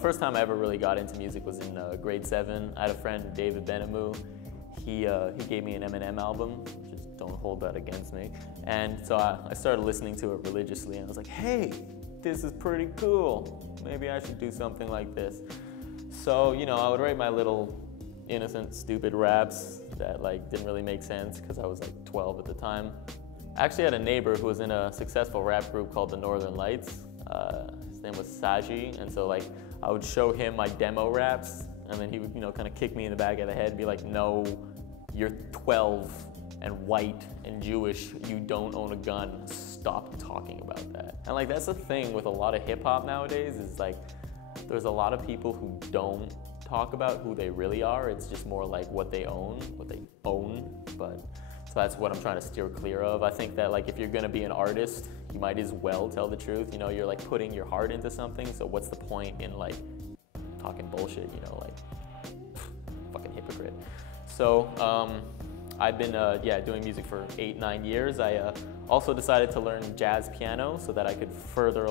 First time I ever really got into music was in grade 7. I had a friend, David Benamou. He gave me an Eminem album. Just don't hold that against me. And so I started listening to it religiously, and I was like, hey, this is pretty cool. Maybe I should do something like this. So, you know, I would write my little innocent, stupid raps that like didn't really make sense because I was like 12 at the time. I actually had a neighbor who was in a successful rap group called the Northern Lights. His name was Saji, and so like I would show him my demo raps, and then he would, you know, kind of kick me in the back of the head and be like, no, you're 12 and white and Jewish, you don't own a gun, stop talking about that. And like that's the thing with a lot of hip hop nowadays is like there's a lot of people who don't talk about who they really are. It's just more like what they own. But so that's what I'm trying to steer clear of. I think that like if you're gonna be an artist, you might as well tell the truth. You know, you're like putting your heart into something, so what's the point in like talking bullshit, you know, like fucking hypocrite. So I've been doing music for 8-9 years. I also decided to learn jazz piano so that I could further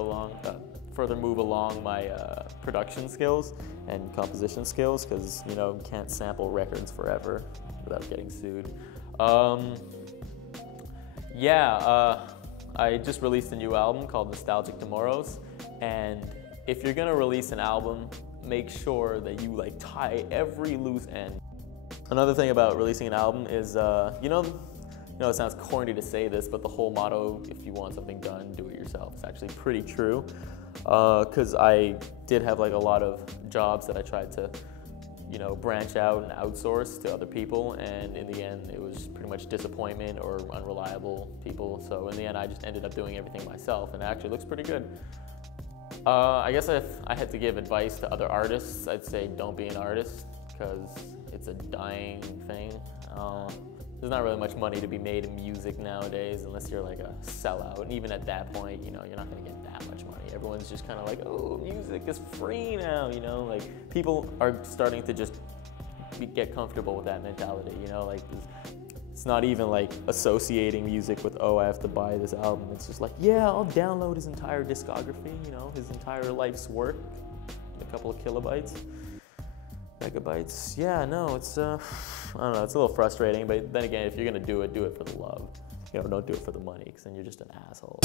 move along my production skills and composition skills, because you know you can't sample records forever without getting sued. I just released a new album called Nostalgic Tomorrows, and if you're gonna release an album, make sure that you like tie every loose end. Another thing about releasing an album is, you know, it sounds corny to say this, but the whole motto, if you want something done, do it yourself, is actually pretty true. Because I did have like a lot of jobs that I tried to, you know, branch out and outsource to other people, and in the end it was pretty much disappointment or unreliable people. So in the end I just ended up doing everything myself, and it actually looks pretty good. I guess if I had to give advice to other artists, I'd say don't be an artist, because it's a dying thing. There's not really much money to be made in music nowadays unless you're like a sellout. And even at that point, you know, you're not gonna get that much money. Everyone's just kind of like, oh, music is free now, you know? Like, people are starting to just get comfortable with that mentality, you know? Like, it's not even like associating music with, oh, I have to buy this album. It's just like, yeah, I'll download his entire discography, you know, his entire life's work, a couple of kilobytes. Megabytes. Yeah, no, it's, I don't know, it's a little frustrating, but then again, if you're gonna do it for the love. You know, don't do it for the money, because then you're just an asshole.